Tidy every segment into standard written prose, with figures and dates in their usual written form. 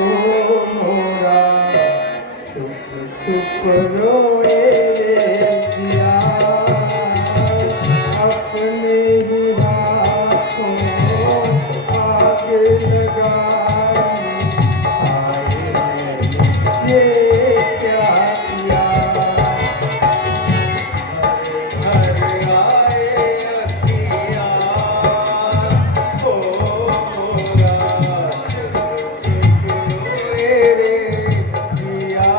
मोरा चुप चुप रोए दिया, अपने ही हाथों आग लगाई, आए मैंने ये क्या किया। घर आए अखियाँ हो मोरा चुप चुप रोए रे जिया,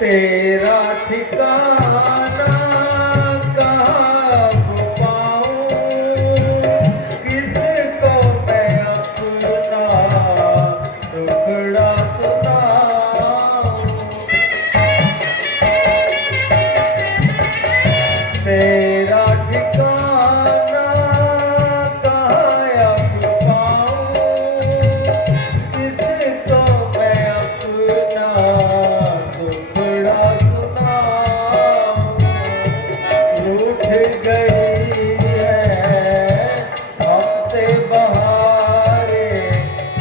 तेरा ठिकाना कहाँ पाऊं, किसको मैं अपना दुखड़ा सुनाऊं। तेरा ठिकाना कहाँ पाऊं, किसको मैं अपना रूठ गई है हमसे बहारे,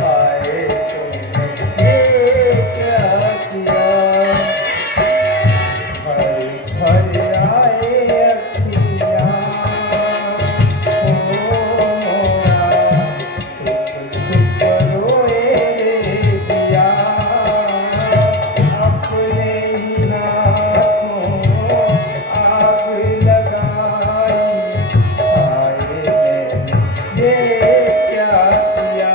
आए तुमने ये क्या किया। हर हर आए अखियाँ रोए दिया, अपने ही हाथों आग लगाई, आए मैंने ये क्या किया।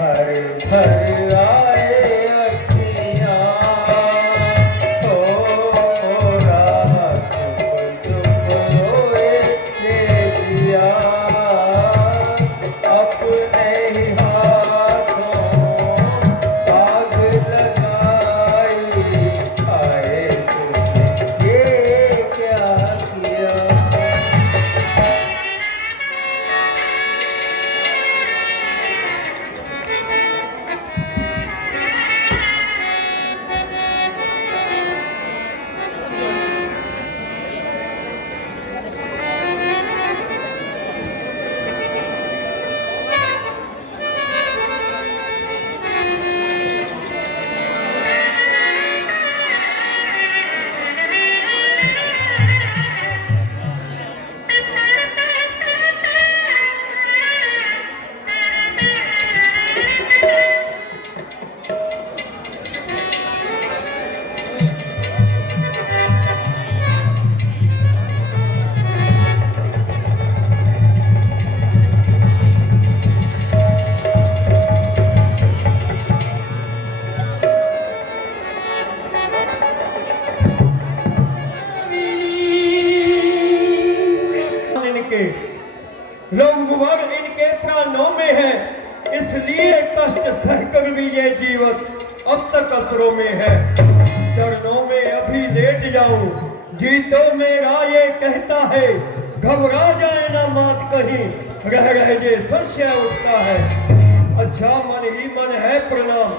हर हर आए अखियाँ हो रात चुप रोए दिया, अपने ही हाथों आग लगाई, आए तुमने ये क्या किया। इनके लौंगवर इनके प्राणों में है, इसलिए कष्ट सहकर भी ये जीवन अब तक असरों में है। चरणों में अभी लेट जाऊं, जी तो मेरा ये कहता है, घबरा जाए ना मात कहीं, रह रह जे संशय उठता है। अच्छा मन ही मन है प्रणाम,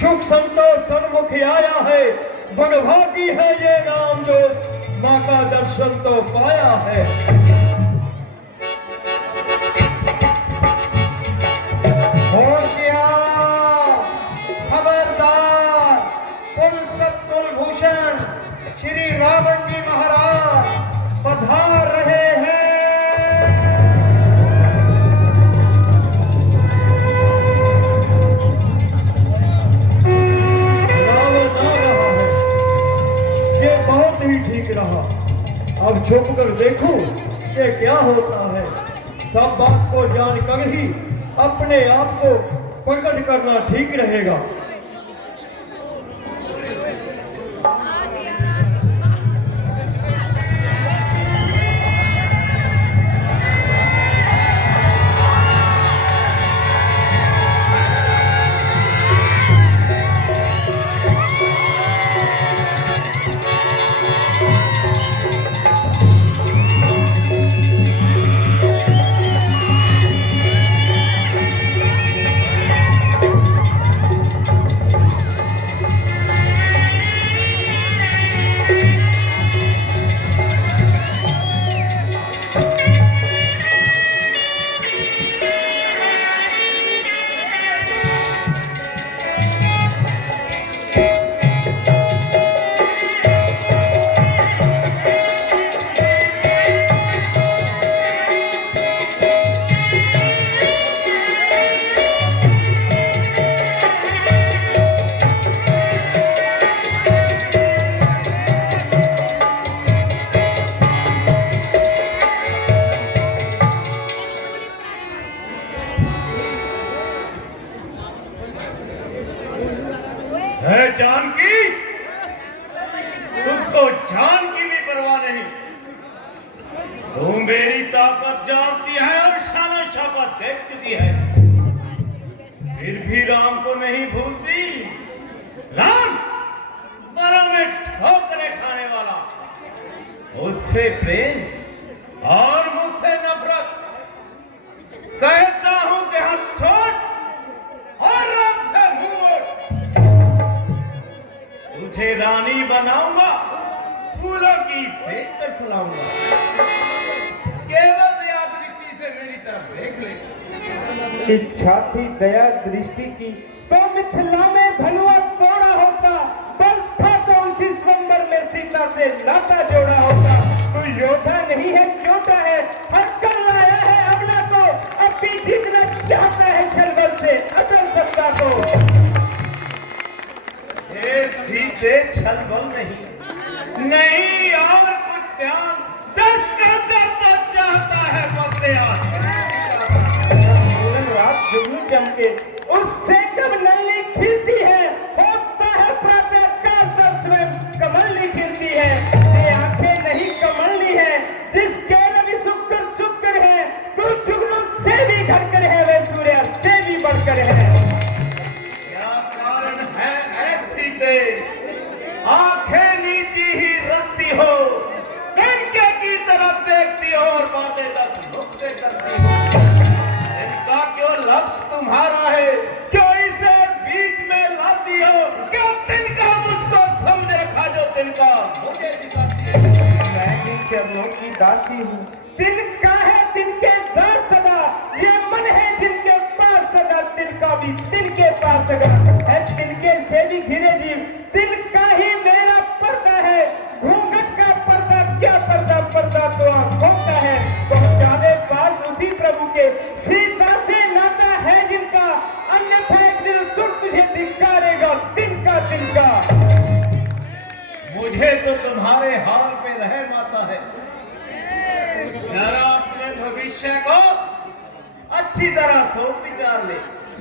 सुख संतोष सन्मुख आया है, बड़भागी है ये राम जो माँ का दर्शन तो पाया है। होशियार, खबरदार, कुल सत्कुल भूषण श्री रावण जी महाराज पधार रहे हैं। रावण आ रहा है, ये बहुत ही ठीक रहा। अब छुप कर देखूं ये क्या होता है। सब बात को जानकर ही अपने आप को प्रकट करना ठीक रहेगा। जान की भी परवाह नहीं। तू मेरी ताकत जानती है और शान शौकत देख चुकी है, फिर भी राम को नहीं भूलती। राम मरों में ठोकरें खाने वाला, उससे प्रेम और मुझसे नफरत। कहता हूं कि हाथ छोड़ और राम से मुंह मोड़। तुझे रानी बनाऊंगा, फूलों की सेक कर सुलाऊंगा। केवल दया दृष्टि से मेरी तरफ देख ले। इच्छा थी दया दृष्टि की तो मिथिला में धनुआ तोड़ा होता, बल था तो उसी स्वयंवर में सीता से नाता जोड़ा होता। तू योद्धा नहीं है, योद्धा है, हर कर लाया है अगला को, अब भी जीतना चाहता है छलबल से अटल सत्ता को। ये सीधे छलबल नहीं और कुछ ध्यान दस कर जाता चाहता है बख्तियार। रात जुगनू चमके उससे कब नल्ली खिलती है, होता है प्रातः काल तब स्वयं कमलनी खिलती है। ये आंखें नहीं कमलनी है, जिसके रवि शुक्र है, तू जुगनू से भी घटकर है, वे सूर्य से भी बढ़कर है। क्या कारण है ऐसी ते आंखें नीची ही रखती हो, कनके की तरफ देखती हो और बातें 10 मुख से करती हो। इनका क्यों लक्ष्य तुम्हारा है, क्यों इसे बीच में लाती हो? क्यों तिनका मुझको समझ रखा जो तिनका मुझे दिखाती है? मैं जिन चरणों की दासी हूँ, तिनका है तिनके दास सदा। ये मन है जिनके पास सदा, तिनका भी तिनके पास सदा है। तिनके से भी घिरे जीव, तिनका ही मेरा पर्दा है। घूंघट का पर्दा क्या पर्दा, पर्दा तो आंखों का है। पहुंचावे पास उसी प्रभु के, सीता से नाता है जिनका, अन्यथा एक दिन सुन तुझे धिक्कारेगा तिनका तिनका। मुझे तो तुम्हारे हाल पे रहम आता है। जरा अपने भविष्य को अच्छी तरह सोच विचार ले।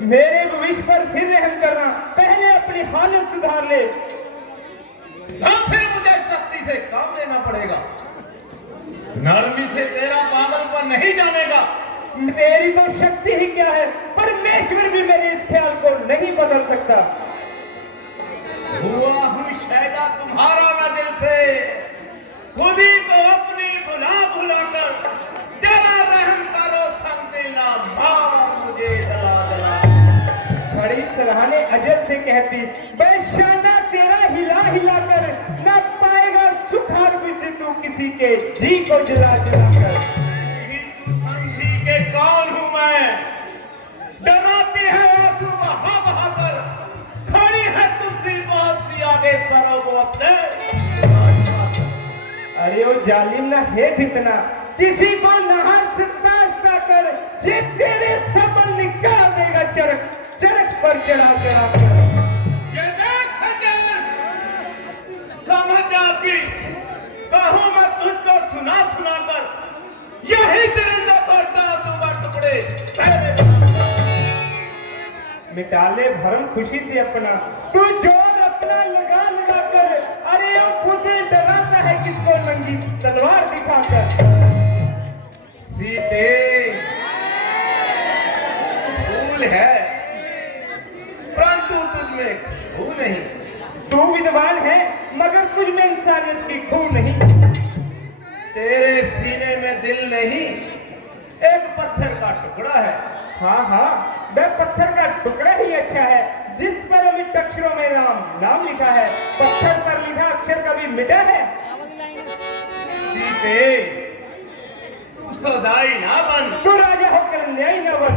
मेरे भविष्य पर फिर रहम करना, पहले अपनी हालत सुधार ले। ना फिर मुझे शक्ति से काम लेना पड़ेगा, नरमी से तेरा पागलपन नहीं जानेगा। मेरी तो शक्ति ही क्या है, परमेश्वर भी मेरे इस ख्याल को नहीं बदल सकता। हुआ हूँ शायदा तुम्हारा मैं दिल से, खुद ही को अपनी भुला कर जरा रहम करो संतीला, मार मुझे जला जला। बड़ी सराहने अजब से कहती, बेशाना तेरा हिला हिला कर, न पाएगा सुखार बुद्धि तू किसी के जी को जला जला कर। तू समझी के कौन हूँ मैं, डराती है आंसू बहा बहा कर, खड़ी है तुझसे बहुत सी आगे सरों को अपने। अरे ओ जालिम ना हेठ इतना, किसी को नहा सत्ता कर, ये तेरे सबल निकाल देगा चरक चरक पर चढ़ा चढ़ा कर। ये देख समझ आपकी कहूँ मैं तुझको सुना सुना कर, यही दरिंदे को डाल दूंगा टुकड़े तेरे। मिटा ले भरम खुशी से अपना, तू जोर अपना लगा लगा कर। अरे ओ खुदे डराता है किसको नंगी तलवार दिखाकर। सीते फूल है परंतु तुझ में खुशबू नहीं। तू विद्वान है मगर तुझ में इंसानियत की खू नहीं। तेरे सीने में दिल नहीं, एक पत्थर का टुकड़ा है। हाँ हाँ, वह पत्थर का टुकड़ा ही अच्छा है, जिस पर अमिट अक्षरों में राम नाम लिखा है। पत्थर पर लिखा अक्षर कभी मिटा है? सीते तू सौदाई ना बन, तू राजा होकर न्याय न बन।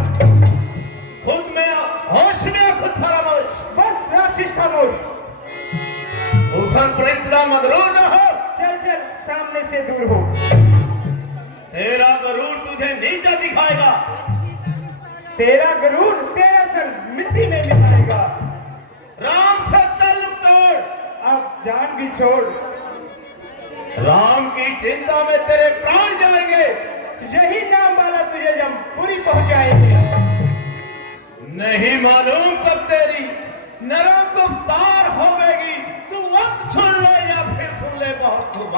खुद में होश में खुद फरामोश, बस राक्षस खामोश। भूषण पर इतना मगरूर न हो। चल चल सामने से दूर हो। तेरा गरूर तुझे नीचा दिखाएगा, तेरा गरूर तेरा सर मिट्टी में मिलाएगा। राम से ताल्लुक तोड़, अब जान भी छोड़। राम की चिंता में तेरे प्राण जाएंगे। यही नाम वाला तुझे जब पूरी पहुंचाएंगे। नहीं मालूम कब तेरी नरम को पार होवेगी। तू अब सुन ले या फिर सुन ले बहुत खूब।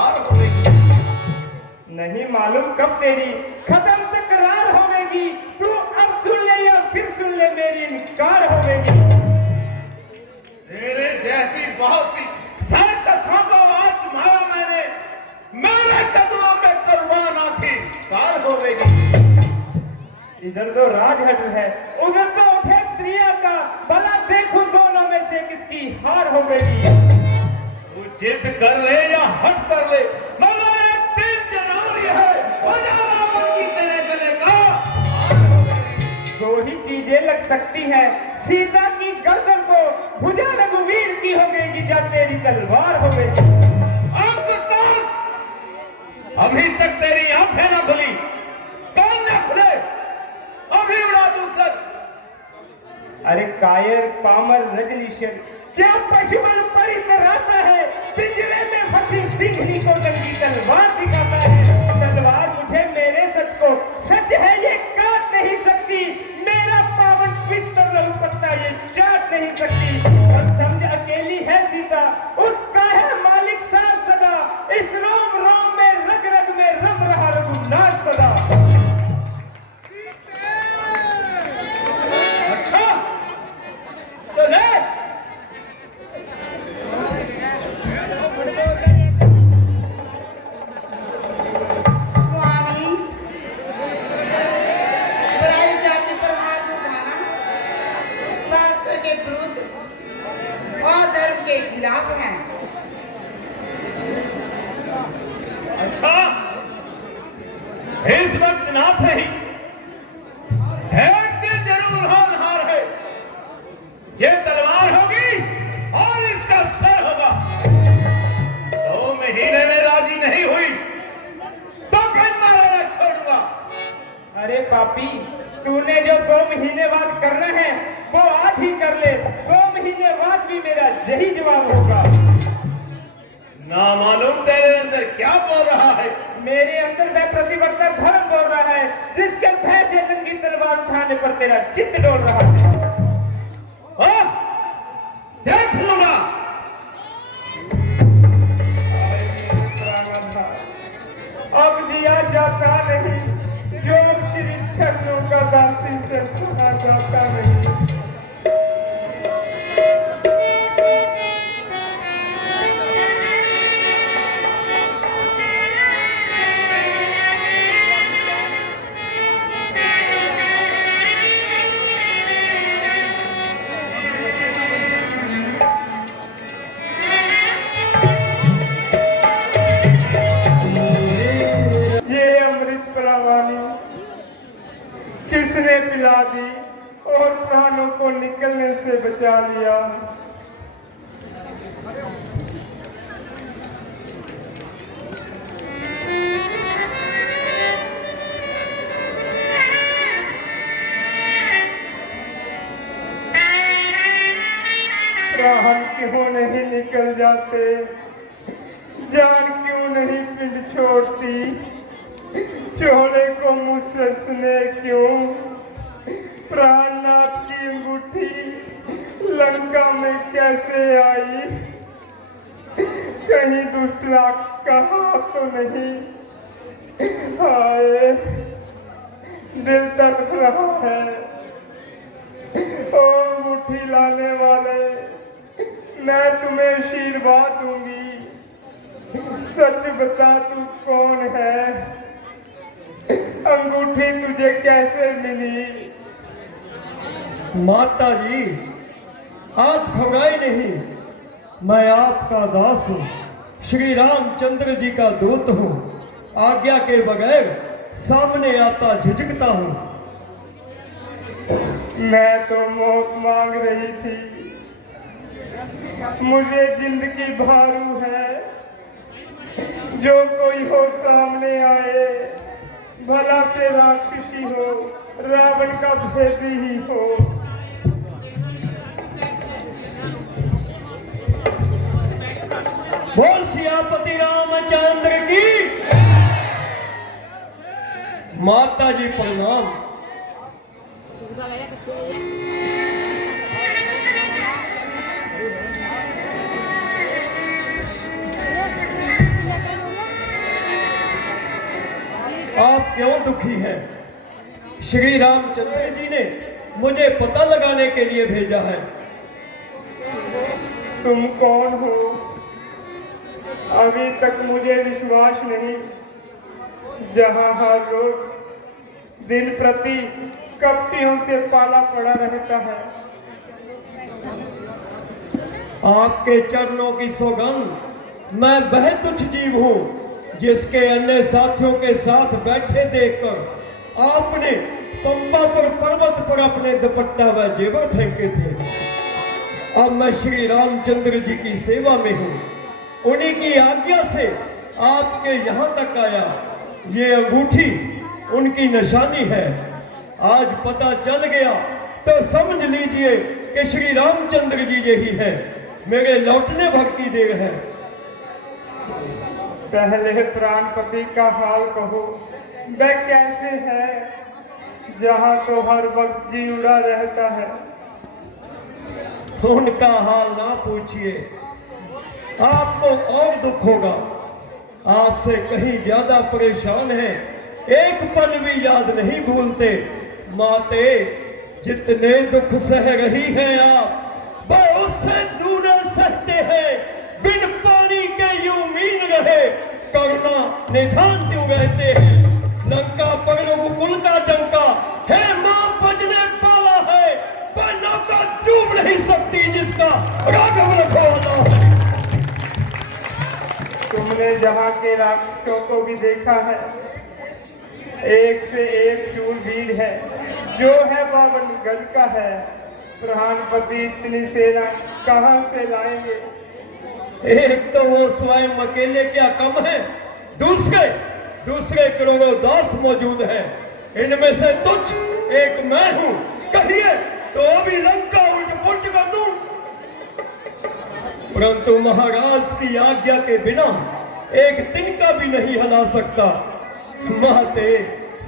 नहीं मालूम कब तेरी खत्म तकरार होवेगी। तू अब सुन ले या फिर सुन ले, मेरी इनकार होवेगी। तेरे जैसी बहुत सी सर कसमों को आजमाया मैंने, मेरे कदमों में कुर्बान आखिर कार होवेगी। इधर तो राजहट है, उधर तो उठे प्रिया का, भला देखो दोनों में से किसकी हार होवेगी। तू जिद कर ले या हट कर ले, मगर एक दिन जरूरी है, उजाला मुर्गी तेरे गले का हार होवेगी। दो ही चीजें लग सकती हैं, सीता की गर्दन को भुजा रघुवीर की होगी, जब तेरी तलवार होगी। अभी तक तेरी आंखें न खुली, कान न खुले, अभी उड़ा दूं सर। अरे कायर पामर रजनीशन, क्या पशुबल परितराता है, पिंजरे में फंसी सिंहनी को नंगी तलवार दिखाता है। तलवार मुझे मेरे सच को, सच है ये काट नहीं सकती, मेरा पावन पितर लहू पत्ता ये चाट नहीं सकती। और समझ अकेली है सीता, उसका है मालिक साथ सदा, इस रोम रोम में रग रग में रम रहा रघुनाथ सदा। अच्छा तो ले, स्वामी, बुराई जाति पर हाथ उठाना शास्त्र के विरुद्ध और धर्म के खिलाफ है। अच्छा इस वक्त ना सही, एक दिन जरूर होनहार है, ये तलवार होगी और इसका सर होगा। 2 महीने में राजी नहीं हुई तो फिर मारा छोड़ूंगा। अरे पापी, तूने जो 2 महीने बाद करना है वो आज ही कर ले, 2 महीने बाद भी मेरा यही जवाब होगा। ना मालूम तेरे अंदर क्या बोल रहा है। मेरे अंदर वह प्रतिवर्तन धर्म बोल रहा है, जिसके भय से नंगी तलवार उठाने पर तेरा चित्त डोल रहा है। देख लूंगा। अब जिया जाता नहीं, जो श्री छन्नों का दासी से सुना जाता नहीं। किसने पिला दी और प्राणों को निकलने से बचा लिया। प्राण क्यों नहीं निकल जाते, जान क्यों नहीं पिंड छोड़ती, चोले को मुझसे क्यों, प्राणनाथ की अंगूठी लंका में कैसे आई, कहीं दुष्ट राक्षस का हाथ तो नहीं। हाय दिल तड़प रहा है। ओ अंगूठी लाने वाले, मैं तुम्हें आशीर्वाद दूंगी, सच बता तू कौन है, अंगूठी तुझे कैसे मिली। माता जी आप घबराए नहीं, मैं आपका दास हूँ, श्री रामचंद्र जी का दूत हूँ, आज्ञा के बगैर सामने आता झिझकता हूँ। मैं तो मौत मांग रही थी, मुझे जिंदगी भारू है, जो कोई हो सामने आए, भला से राक्षसी हो, रावण का भेदी ही हो। बोल सियापति रामचंद्र की। माता जी प्रणाम। क्यों दुखी हैं? श्री रामचंद्र जी ने मुझे पता लगाने के लिए भेजा है। तुम कौन हो? अभी तक मुझे विश्वास नहीं। जहां हर रोज दिन प्रति कपटियों से पाला पड़ा रहता है। आपके चरणों की सौगंध, मैं वह तुच्छ जीव हूं जिसके अन्य साथियों के साथ बैठे देखकर आपने पंपापुर पर्वत पर अपने दुपट्टा व जेवर फेंके थे। अब मैं श्री रामचंद्र जी की सेवा में हूं। उन्हीं की आज्ञा से आपके यहां तक आया। ये अंगूठी उनकी निशानी है। आज पता चल गया तो समझ लीजिए कि श्री रामचंद्र जी यही है। मेरे लौटने भर की देर है। पहले प्राणपति का हाल कहो, वह कैसे है? जहां तो हर वक्त जी उड़ा रहता है। उनका हाल ना पूछिए, आपको और दुख होगा। आपसे कहीं ज्यादा परेशान हैं। एक पल भी याद नहीं भूलते। माते, जितने दुख सह रही हैं आप, वह उससे दूना सहते हैं। बिन पानी के यूं मीन रहे, करुणा निधान क्यों रहते हैं। लंका पर रघुकुल का डंका है, मां बजने वाला है। वह नौका डूब नहीं सकती जिसका राघव रखवाला है। तुमने जहां के राक्षसों को भी देखा है। एक से एक शूरवीर है, जो है 52 गज का है। प्राणपति इतनी सेना कहां से लाएंगे? एक तो वो स्वयं अकेले क्या कम है, दूसरे करोड़ों दास मौजूद हैं। इनमें से तुच्छ एक मैं हूं। कहिए तो अभी लंका उल्ट पुल्ट कर दूं। परंतु महाराज की आज्ञा के बिना एक तिनका भी नहीं हिला सकता। माते,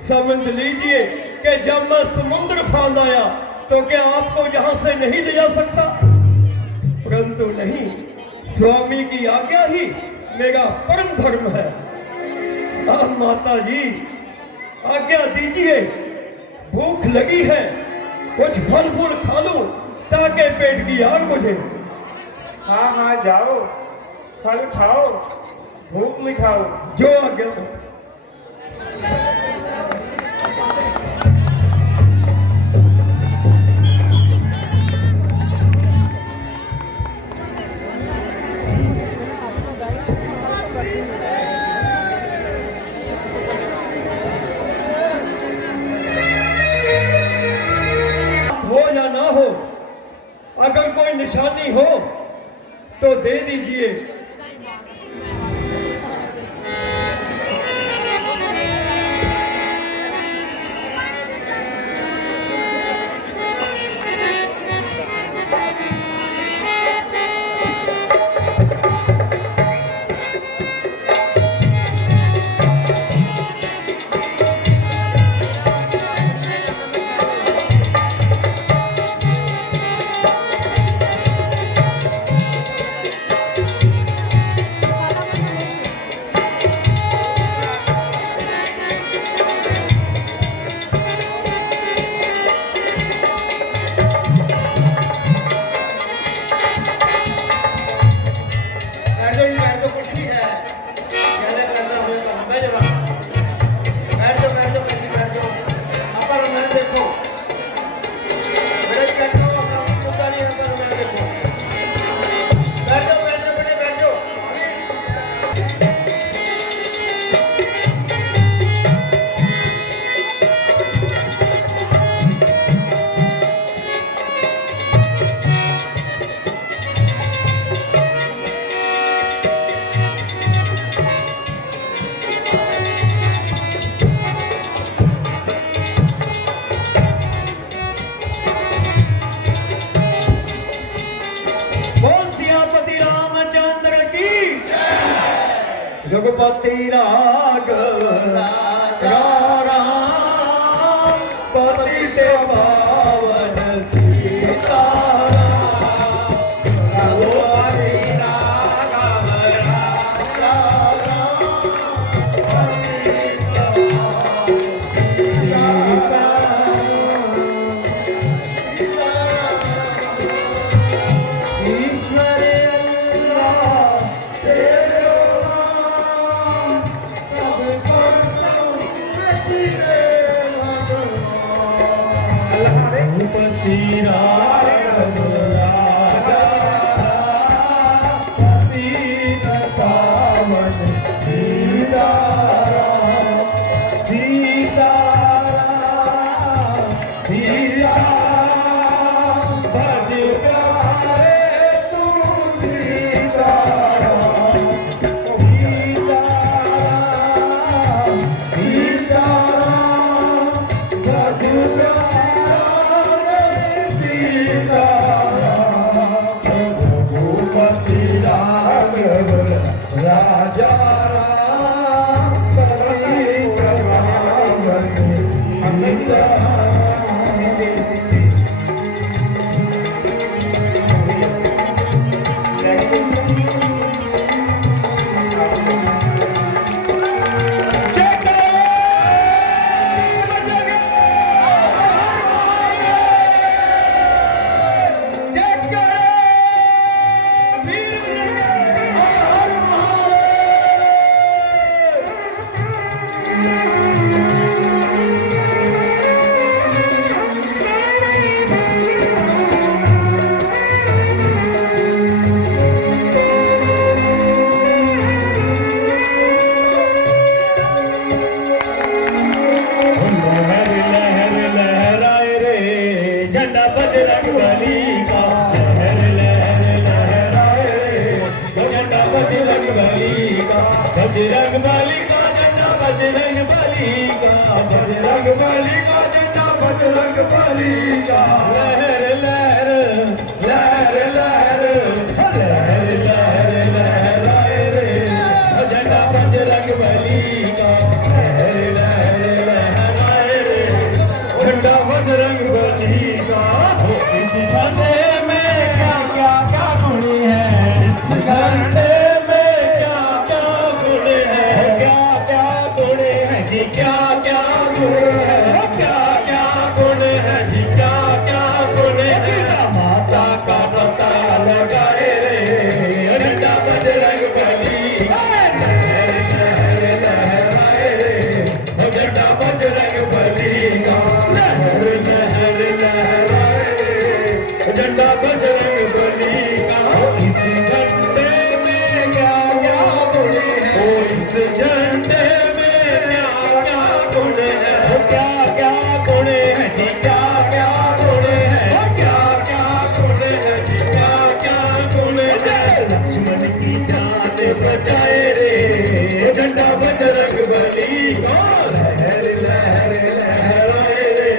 समझ लीजिए कि जब मैं समुद्र फांद आया तो क्या आपको यहां से नहीं ले जा सकता? परंतु नहीं, स्वामी की आज्ञा ही मेरा परम धर्म है। अब माता जी, आज्ञा दीजिए, भूख लगी है, कुछ फल फूल खा लूं ताकि पेट की आग बुझे। हाँ हाँ, जाओ, फल खाओ, भूख मिटाओ। जो आज्ञा हो। या ना हो, अगर कोई निशानी हो तो दे दीजिए। रघुपति राघव राम पतित पावन सीताराम। रघुपति राघव राम पतित पावन रघुपति राघव राजा दीन पावन सीताराम सीताराम सीताराम भज प्यारे तू सीताराम सीताराम सीताराम भज प्यारे सीताराम रघुपति राघव राजा राम पतित पावन झंडा बजरंग बली का लहर लहर लहराए रे झंडा बजरंग बली का बजरंग बली का झंडा बजरंग बली का बजरंग बली का झंडा बजरंग बली का लहर लहर लहर लहर लहर लहर लहराए रे झंडा बजरंग बली का लहर लहर लहराए रे झंडा बजरंग बली का इस झंडे में क्या क्या क्या गुण है इस झंडे में क्या क्या गुण है क्या क्या गुण है जी क्या क्या गुण है क्या क्या गुण है जी क्या क्या गुण है माता का पता लगाए रे झंडा बजरंग बली लहर लहर लहराए रे झंडा बजरंग बली का लहर लहर लहराए झंडा बजरंग बली का इस झंडे में क्या क्या गुण है ओ इस झंडे में क्या क्या गुण है क्या क्या गुण है जी क्या क्या गुण है क्या क्या गुण है जी क्या क्या गुण है लक्ष्मण की जान बचाए रे झंडा बजरंग बली का लहर लहर लहराए रे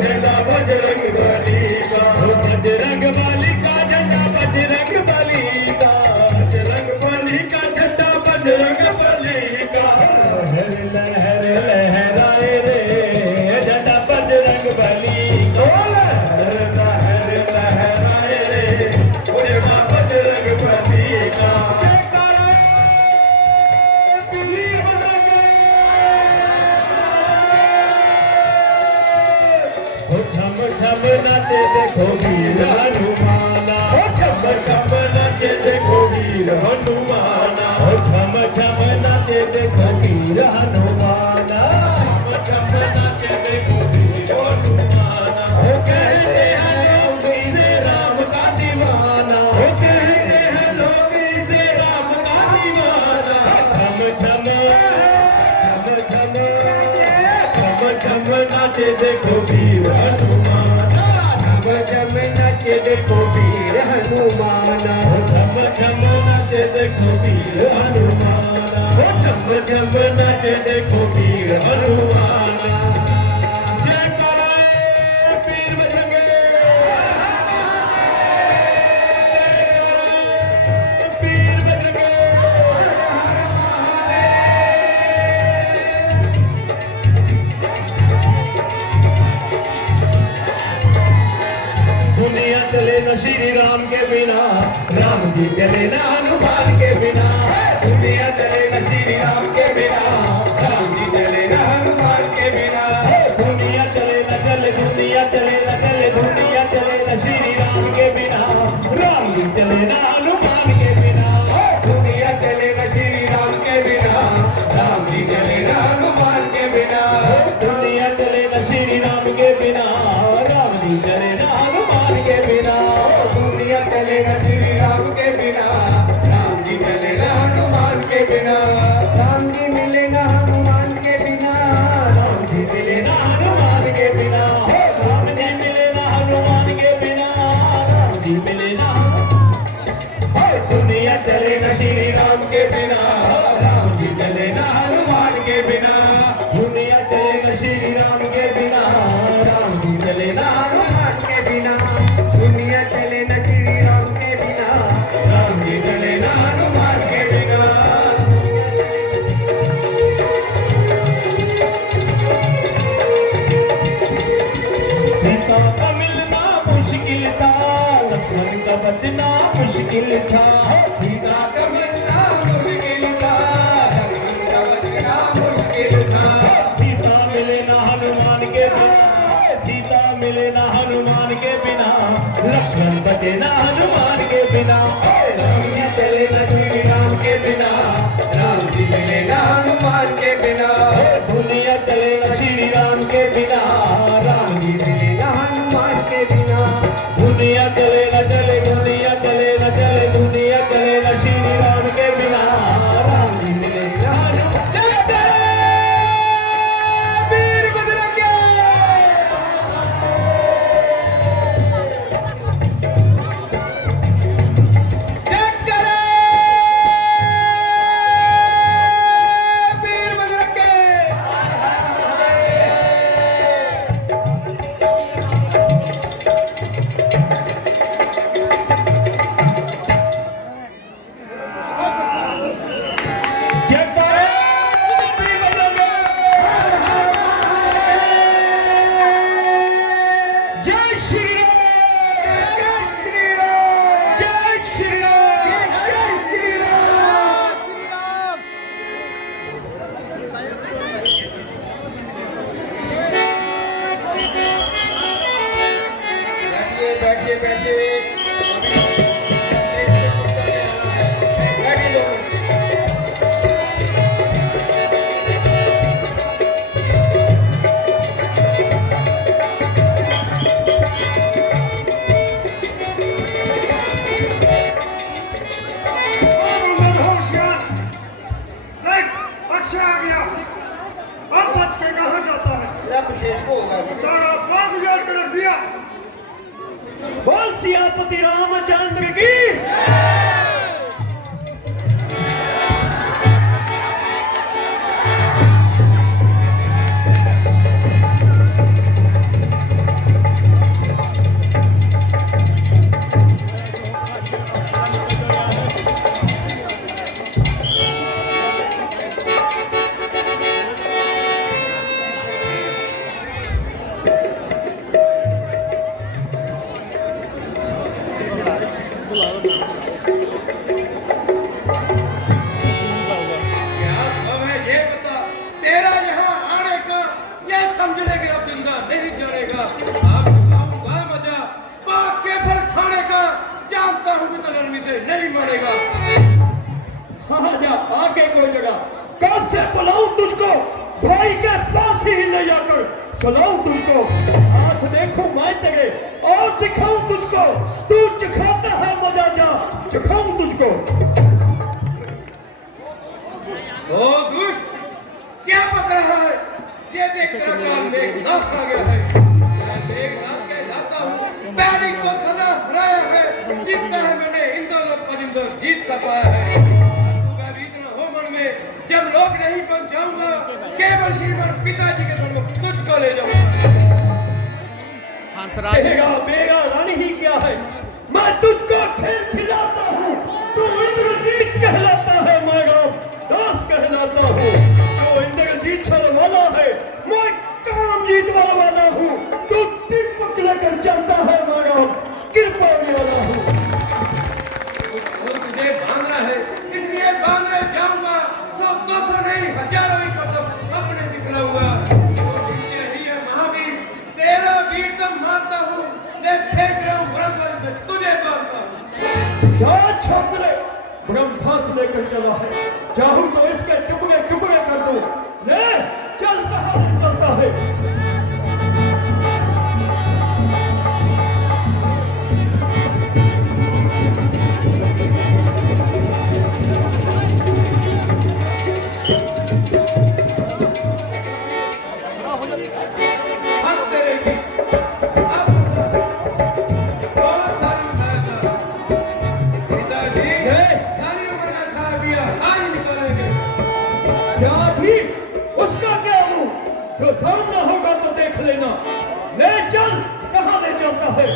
झंडा बजरंग बली का बजरंग बली का झंडा बजरंग बली का बजरंग बली का झंडा बजरंग बली का लहर लहर लहराए रे झंडा बजरंग बली को लहर लहर लहराए रे झंडा बजरंग बली का जयकारा वीर बजरंग ओ छम छम नाचे देखो वीर हनुमाना ओ छम छम नाचे देखो वीर हनुमाना ओ छम छम नाचे देखो वीर हनुमाना छम छम नाचे देखो वीर हनुमाना ओ कहते हैं लोग इसे राम का दीवाना ओ कहते हैं लोग इसे राम का दीवाना छम छम छम छम छम छम नाचे देखो वीर हनुमाना छम छम नाचे देखो वीर हनुमाना छम छम नाचे देखो वीर हनुमाना छम छम नाचे देखो वीर हनुमाना जयकारा वीर बजरंगे वीर बजरंगे दुनिया चले न श्री राम के बिना राम जी चले न हनुमान के बिना दुनिया चले न श्री राम के बिना राम जी चले न हनुमान के बिना दुनिया चले न चले दुनिया चले न चले दुनिया चले न श्री राम के बिना राम जी चले न हनुमान के बिना दुनिया चले न श्री राम के बिना राम जी चले न हनुमान के बिना दुनिया चले न श्री राम के बिना राम जी चले न मुश्किल था, सीता का मिलना मुश्किल था, लक्ष्मण का बचना मुश्किल था। सीता मिले ना हनुमान के बिना, सीता मिले ना हनुमान के बिना, लक्ष्मण बचे ना हनुमान के बिना। दुनिया चले ना श्री राम के बिना, राम जी मिले ना हनुमान के बिना। दुनिया चले ना श्री राम के बिना, राम जी मिले ना हनुमान के बिना। दुनिया चले ना चले, दुनिया चले ना चले, दुनिया चले ना श्री राम के बिना, राम जी मिले ना हनुमान। जय तेरे वीर बजरंगी। जय तेरे वीर बजरंगी। जयकारे वीर बजरंगी। जय श्री राम, जय श्री राम, जय श्री राम। बैठिए बैठिए बैठिए। बैठिए लोग। होशियार देख, अक्षय आ गया। अब बच के कहाँ जाता है? अभिषेक होगा। सारा बाग उजाड़ कर रख दिया। बोल सियापति रामचंद्र की। क्या सब है ये बता, तेरा यहाँ आने का या समझने के अब जिंदा नहीं जानेगा। अब आऊंगा मजा पाक के फल खाने का, जानता हूँ कि तो नरमी से नहीं मानेगा। हाँ जा आगे कोई जगह। कब से बुलाऊं तुझको, भाई के पास ही ले जाकर सुनाऊं तुझको। हाथ देखूं मैं तेरे और दिखाऊं तुझको, तू चखाता है मजा, जा चखाऊं तुझको। ओ दुष्ट, क्या पक रहा है? ये देख तेरा काल मेघनाथ आ गया है। मैं मेघनाथ के लाता हूँ, प्यारी को सदा हराया है। जीता है मैंने इंद्रलोक परिंदर, जीत का पाया है। तू भयभीत न हो मन में, जब लोग नहीं पहुंचाऊंगा, केवल श्रीमान पिताजी के संग तुझको ले जाऊंगा। तेरा मेरा रण ही क्या है, मैं तुझको खेल खिलाता हूँ। तू इंद्रजीत कहलाता है, मैं रामदास कहलाता हूँ। तो इंद्रजीत छल वाला है, मैं काम जीतने वाला हूँ। तू दीपक लेकर चलता है, मैं राम कृपा वाला हूँ। और तुझे बांधना है, इसलिए बांधने जाऊंगा। 100 200 नहीं, हजारों ही कब तक अपने दिखलाऊंगा। वो नीचे ही है महावीर, तेरा वीर तो मानता हूँ। मैं फेंक रहा हूँ ब्रह्मास्त्र में, तुझे बांधता हूँ। जा छोकरे, ब्रह्मास्त्र लेकर चला है। चाहूं तो इसके टुकड़े टुकड़े कर दूं। ले चल, कहाँ ले चलता है? अब तेरे की, अब बहुत सारी उठाएगा। पिताजी, सारी उम्र का खा पिया, आज निकलेंगे। क्या भी उसका क्या हूँ? जो सामना होगा तो देख लेना। ले चल, कहाँ ले चलता है?